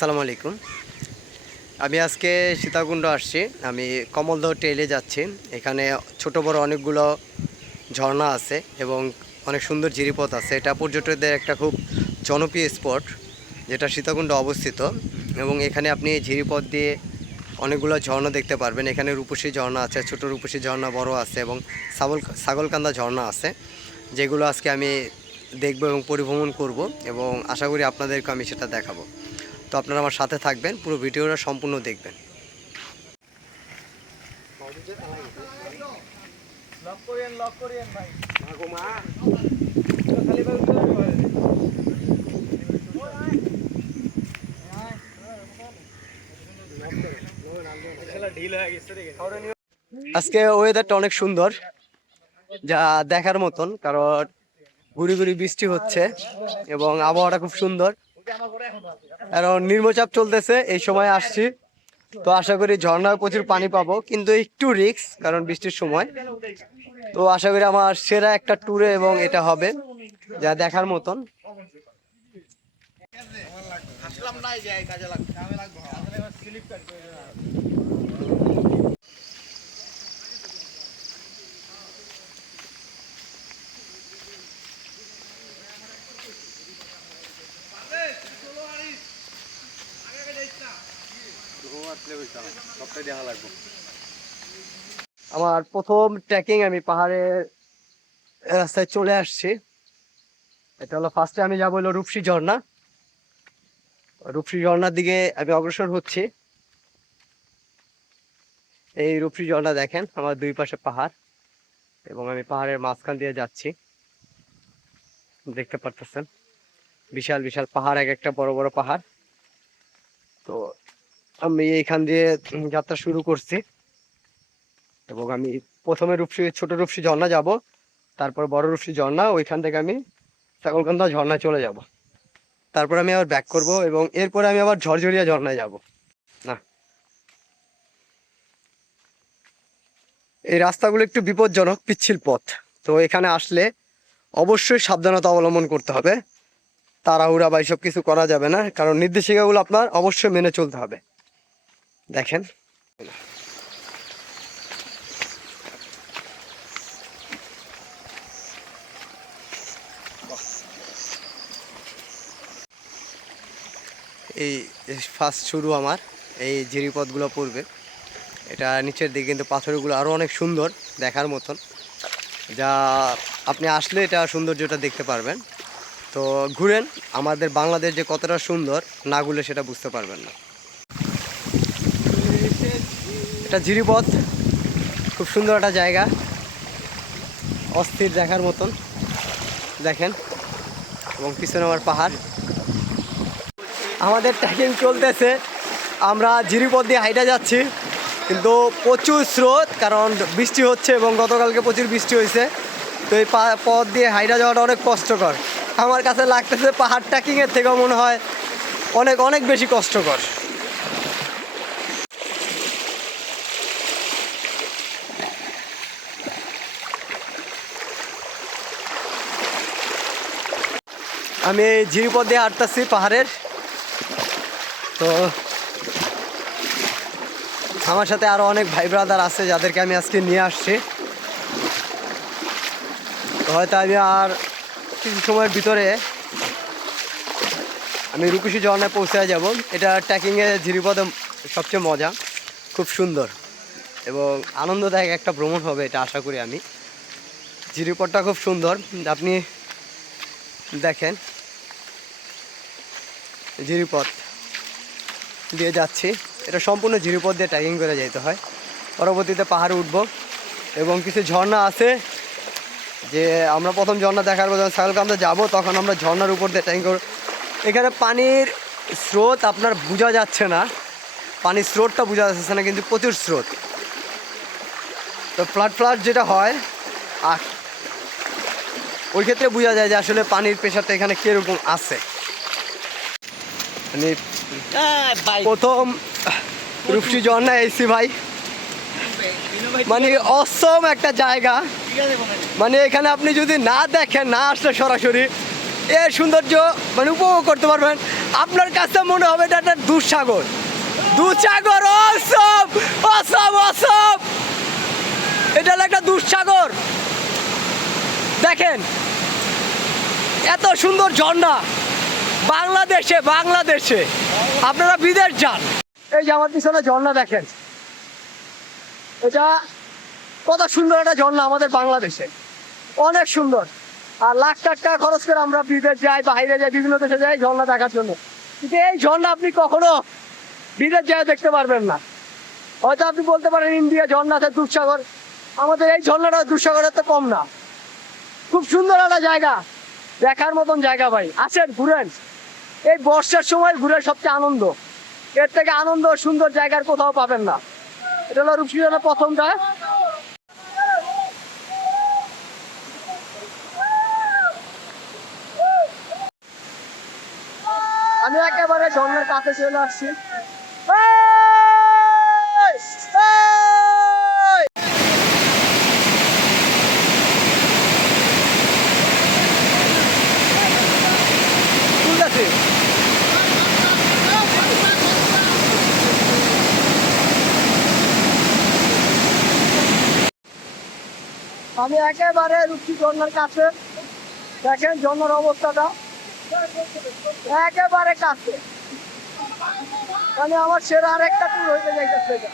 আসসালামু আলাইকুম। আমি আজকে সীতাকুণ্ড আসছি। আমি কমলদহ ট্রেলে যাচ্ছি। এখানে ছোট বড় অনেকগুলো ঝর্ণা আছে এবং অনেক সুন্দর জিরিপথ আছে। এটা পর্যটকদের একটা খুব জনপ্রিয় স্পট যেটা সীতাকুণ্ড অবস্থিত। এবং এখানে আপনি ঝিরিপথ দিয়ে অনেকগুলো ঝর্ণা দেখতে পারবেন। এখানে রূপসী ঝর্ণা আছে, ছোট রূপসী ঝর্ণা, বড় আছে এবং সাগল ছাগলকান্দা ঝর্ণা আছে, যেগুলো আজকে আমি দেখব এবং পরিভ্রমণ করব এবং আশা করি আপনাদেরকে আমি সেটা দেখাবো। তো আপনারা আমার সাথে থাকবেন, পুরো ভিডিওটা সম্পূর্ণ দেখবেন। আজকে ওয়েদারটা অনেক সুন্দর, যা দেখার মতন, কারণ গুড়ি গুড়ি বৃষ্টি হচ্ছে এবং আবহাওয়াটা খুব সুন্দর। কারণ নির্মচাপ চলতেছে এই সময় আসছি। তো আশা করি ঝর্ণায় প্রচুর পানি পাবো কিন্তু একটু রিক্স কারণ বৃষ্টির সময়। তো আশা করি আমার সেরা একটা ট্যুরে এবং এটা হবে যা দেখার মতন। আমার প্রথম ট্রেকিং আমি পাহাড়ের রাস্তায় চলে আসছি। এটা হলো ফার্স্টে আমি যাব হলো রূপসী ঝর্ণা। রূপসী ঝর্ণার দিকে আমি অগ্রসর হচ্ছি। এই রূপসী ঝর্ণা দেখেন, আমার দুই পাশে পাহাড় এবং আমি পাহাড়ের মাঝখান দিয়ে যাচ্ছি। দেখতে পারতেছেন, বিশাল বিশাল পাহাড়, এক একটা বড় বড় পাহাড়। তো আমি এইখান দিয়ে যাত্রা শুরু করছি। এবং আমি প্রথমে রূপসী, ছোট রূপসী ঝর্ণা যাব, তারপর বড় রূপসী ঝর্ণা, ওইখান থেকে আমি ছাগলকান্দা ঝর্ণায় চলে যাব। তারপর আমি আবার ব্যাক করব এবং এরপরে আমি আবার ঝরঝরিয়া ঝর্ণায় যাব। না। এই রাস্তাগুলো একটু বিপজ্জনক, পিচ্ছিল পথ। তো এখানে আসলে অবশ্যই সাবধানতা অবলম্বন করতে হবে। তাড়াহুড়া বা এইসব কিছু করা যাবে না, কারণ নির্দেশিকাগুলো আপনার অবশ্যই মেনে চলতে হবে। দেখেন। এই ফার্স্ট শুরু আমার, এই জিরিপথগুলো পড়বে। এটা নিচের দিকে কিন্তু পাথরগুলো আরও অনেক সুন্দর দেখার মতন। যা আপনি আসলে এটা সৌন্দর্যটা দেখতে পারবেন। তো ঘুরেন, আমাদের বাংলাদেশ যে কতটা সুন্দর, না ঘুরলে সেটা বুঝতে পারবেন না। এটা জিরিপথ। খুব সুন্দর একটা জায়গা। অস্থির দেখার মতন। দেখেন। এবং পিছনে আমার পাহাড়। আমাদের ট্রেকিং চলতেছে। আমরা জিরিপথ দিয়ে হাইটা যাচ্ছি। কিন্তু প্রচুর স্রোত, কারণ বৃষ্টি হচ্ছে এবং গতকালকে প্রচুর বৃষ্টি হয়েছে। তো এই পথ দিয়ে হাইটা যাওয়াটা অনেক কষ্টকর। আমার কাছে লাগতেছে পাহাড় ট্রেকিংয়ের থেকেও মনে হয় অনেক অনেক বেশি কষ্টকর। আমি ঝিরিপথ দিয়ে হাঁটতেছি পাহাড়ের। তো আমার সাথে আরও অনেক ভাই ব্রাদার আছে যাদেরকে আমি আজকে নিয়ে আসছি। হয়তো আমি আর কিছু সময়ের ভিতরে আমি রূপসী ঝর্ণায় পৌঁছে যাব। এটা ট্রেকিংয়ে ঝিরিপথে সবচেয়ে মজা, খুব সুন্দর এবং আনন্দদায়ক একটা ভ্রমণ হবে এটা আশা করি আমি। ঝিরিপথটা খুব সুন্দর, আপনি দেখেন। ঝিরিপথ দিয়ে যাচ্ছি। এটা সম্পূর্ণ ঝিরিপথ দিয়ে ট্রেকিং করে যেতে হয়। পরবর্তীতে পাহাড়ে উঠব এবং কিছু ঝর্ণা আছে যে আমরা প্রথম ঝর্ণা দেখার পর যখন সাগলকান্দা যাব, তখন আমরা ঝর্ণার উপর দিয়ে ট্রেকিং করব। এখানে পানির স্রোত আপনার বোঝা যাচ্ছে না। পানির স্রোতটা বোঝা যাচ্ছে না, কিন্তু প্রচুর স্রোত। তো ফ্লাড ফ্লাড যেটা হয় আর ওই ক্ষেত্রে বোঝা যায় যে আসলে পানির প্রেশারটা এখানে কীরকম আছে। মানে প্রথম রূপসী ঝর্ণা এসি ভাই। মানে অসম একটা জায়গা। মানে এখানে আপনি যদি না দেখেন না আসলে সরাসরি এর সৌন্দর্য মানে উপভোগ করতে পারবেন। আপনার কাছে মনে হবে এটা একটা দুঃসাগর। দুঃসাগর অসব অসব অসব এটা হলো একটা দুঃসাগর। দেখেন এত সুন্দর ঝর্ণা। বাংলাদেশে বাংলাদেশে। আপনারা বিদেশ যান। এই যে আমার পিছনে ঝর্ণা দেখেন। এটা কত সুন্দর একটা ঝর্ণা আমাদের বাংলাদেশে। অনেক সুন্দর। আর লাখ লাখ টাকা খরচ করে আমরা বিদেশ যাই, বাইরে যাই, বিভিন্ন দেশে যাই ঝর্ণা দেখার জন্য। কিন্তু এই ঝর্ণা আপনি কখনো বিদেশ যায় দেখতে পারবেন না। হয়তো আপনি বলতে পারেন, ইন্ডিয়া ঝর্ণা আছে দুঃসাগর আমাদের এই ঝর্ণাটা দুঃসাগরের তো কম না। খুব সুন্দর একটা জায়গা। দেখার মতন জায়গা ভাই। আসেন, ঘুরেন। এই বর্ষার সময় ঘুরে সবচেয়ে আনন্দ। এর থেকে আনন্দ সুন্দর জায়গার কোথাও পাবেন না। এটা হলো রূপসিজনের প্রথমটা আমি একেবারে ঝর্ণার কাছে চলে আসছি এই! এই! ঠিক আছে আমি একেবারে রুচি কাছে। দেখেন জন্মের অবস্থাটা। একেবারে কাছে। মানে আমার সেরা আরেকটা টুর হইতে যাইতেছে এটা।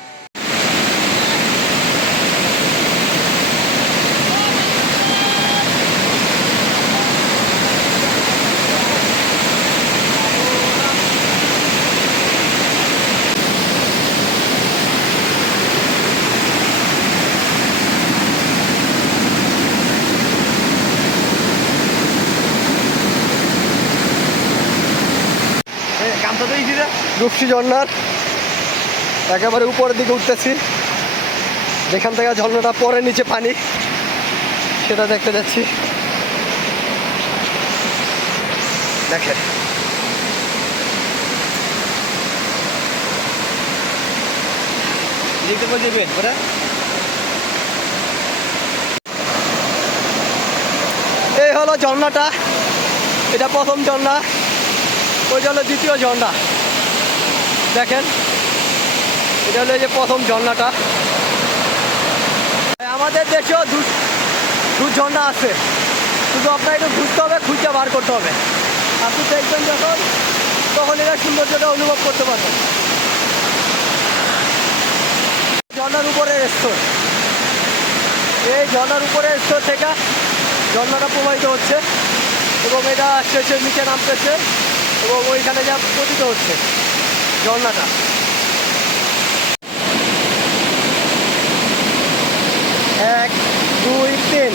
রূপসী ঝর্ণার একেবারে উপরের দিকে উঠতেছি। যেখান থেকে ঝর্ণাটা পরে নিচে পানি সেটা দেখতে যাচ্ছি। দেখেন। এই হলো ঝর্ণাটা। এটা প্রথম ঝর্ণা। ওই হলো দ্বিতীয় ঝর্ণা। দেখেন, এটা হলো যে প্রথম ঝর্ণাটা। আমাদের দেশেও দু দু ঝর্ণা আছে। শুধু আপনার একটু খুঁজতে হবে, খুঁজে বার করতে হবে। আপনি দেখবেন যখন, তখন এটা সৌন্দর্যটা অনুভব করতে পারবেন ঝর্ণার উপরে স্তর এই ঝর্ণার উপরে স্তর থেকে ঝর্ণাটা প্রবাহিত হচ্ছে এবং এটা শেষের নিচে নামতেছে এবং ওইখানে যা পতিত হচ্ছে। ঝর্ণাটা এক দুই তিন।